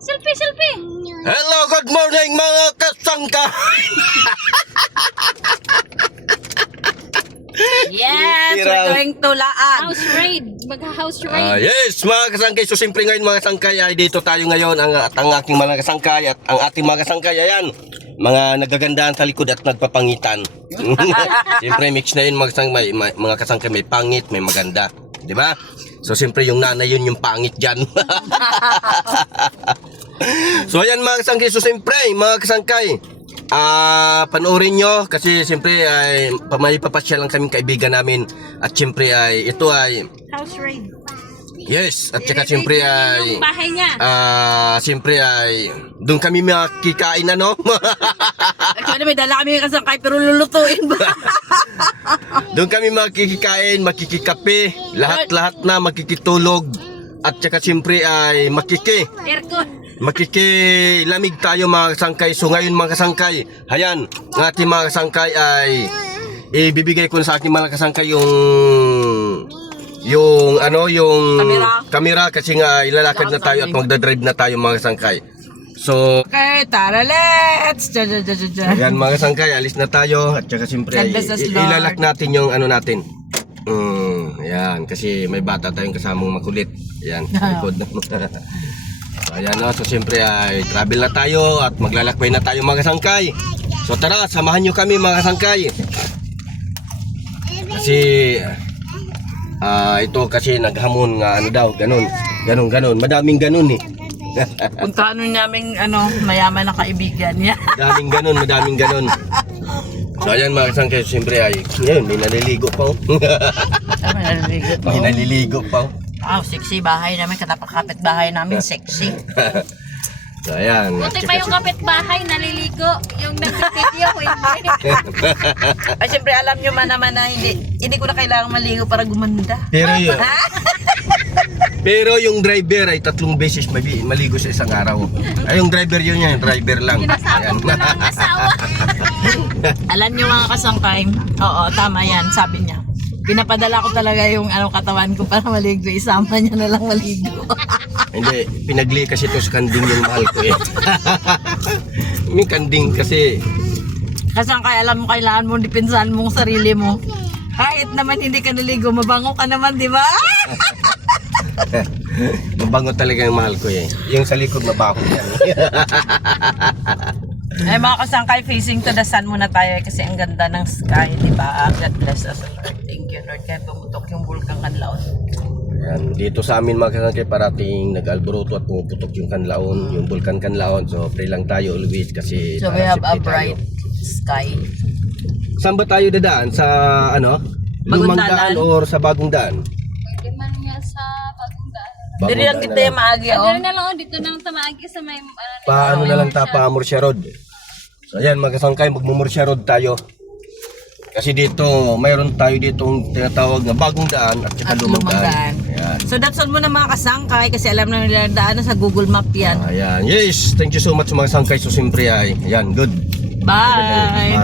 Selfie, selfie. Hello, good morning mga kasangka. Yes, we're going to Laan. House raid. Mag-house raid. Yes, mga kasangkay. So, siyempre ngayon mga kasangkay ay dito tayo ngayon ang aking mga kasangkay at ang ating mga kasangkay ayan. Mga nagagandahan sa likod at nagpapangitan. Siyempre mix na yun mga kasangkay, may pangit, may maganda. Di ba? So, siyempre yung nanay yun yung pangit dyan. So, ayan mga kasangkay. So, siyempre mga kasangkay, panoorin nyo kasi siyempre ay may papasyal lang kaming kaibigan namin at siyempre ay ito ay House raid. yes at saka siyempre ay Yung bahay niya. siyempre ay doon kami makikain ano. Actually, may dala kami kasangkay pero lulutuin ba? Doon kami makikikain, makikikape, lahat na makikitulog at saka siyempre ay Aircon. makikilamig tayo mga kasangkay. So ngayon mga kasangkay, ayan, ng ating mga kasangkay ay ibibigay ko sa aking mga kasangkay yung camera kasi nga ilalakad na tayo at magdadrive na tayo mga kasangkay. So Okay, tara, let's! ayan mga kasangkay, alis na tayo at saka siyempre ay God bless us, Lord. ilalak natin yung ano natin. Ayan, kasi may bata tayong kasamang makulit. Ayan, sa likod. So, ayan no, so siyempre ay travel na tayo at maglalakbay na tayo mga kasangkay. So tara, samahan nyo kami mga kasangkay. Kasi ito kasi naghamon nga ano daw, ganun, madaming ganun eh. Punta namin mayaman na kaibigan niya. madaming ganun. So ayan mga kasangkay, siyempre ay ngayon may naliligo pa. May naliligo pa. Wow, sexy bahay namin, katapakapit bahay namin, sexy. So ayan. Buti pa yung kapitbahay naliligo. Yung nag-video, hindi. Ay, siyempre alam nyo man naman na hindi ko na kailangan maligo para gumanda. Pero yung driver ay 3 beses maligo sa isang araw. Ay yung driver yun yan, driver lang. Kinasama ko na ang asawa. Alam nyo mga kasangkay, oo, tama yan, sabi niya. Pinapadala ko talaga yung katawan ko para maligo, isama niya na lang maligo. Hindi, pinagli kasi ito sa kanding yung mahal ko eh. May kanding kasi. Kasangkay, alam mo, kailangan mo dipinsahan mong sarili mo. Kahit naman hindi ka naligo, mabango ka naman, di ba? Mabango talaga yung mahal ko eh. Yung sa likod mabaho yan. Ay mga kasangkay, facing to the sun muna tayo kasi ang ganda ng sky, di ba? God bless us, Lord. Thank you, Lord. Kaya pumutok yung bulkang Kanlaon. Yan, dito sa amin mga kasangkay parating nag-alboroto at pumuputok yung Kanlaon, yung Bulkan Kanlaon. So pray lang tayo always kasi So we para have a safety bright tayo. sky. Saan ba tayo dadaan? Sa ano? Bagong Lumang daan daan. or sa bagong daan? Pwede man nga sa bagong daan. Dili lang kita yung maagi, oh. Ano na lang, dito na lang tamaagi sa may... Paano na lang tapa Murcia Road. So ayan mga kasangkay, magmumurcia road tayo. Kasi dito, mayroon tayo ditong tinatawag na bagong daan at saka At lumang lumang daan. daan. Ayan. So that's all muna mga kasangkay kasi alam na nila daan sa Google Map yan. Ayan. Yes, thank you so much mga kasangkay. So siyempre ay, ayan, good. Bye!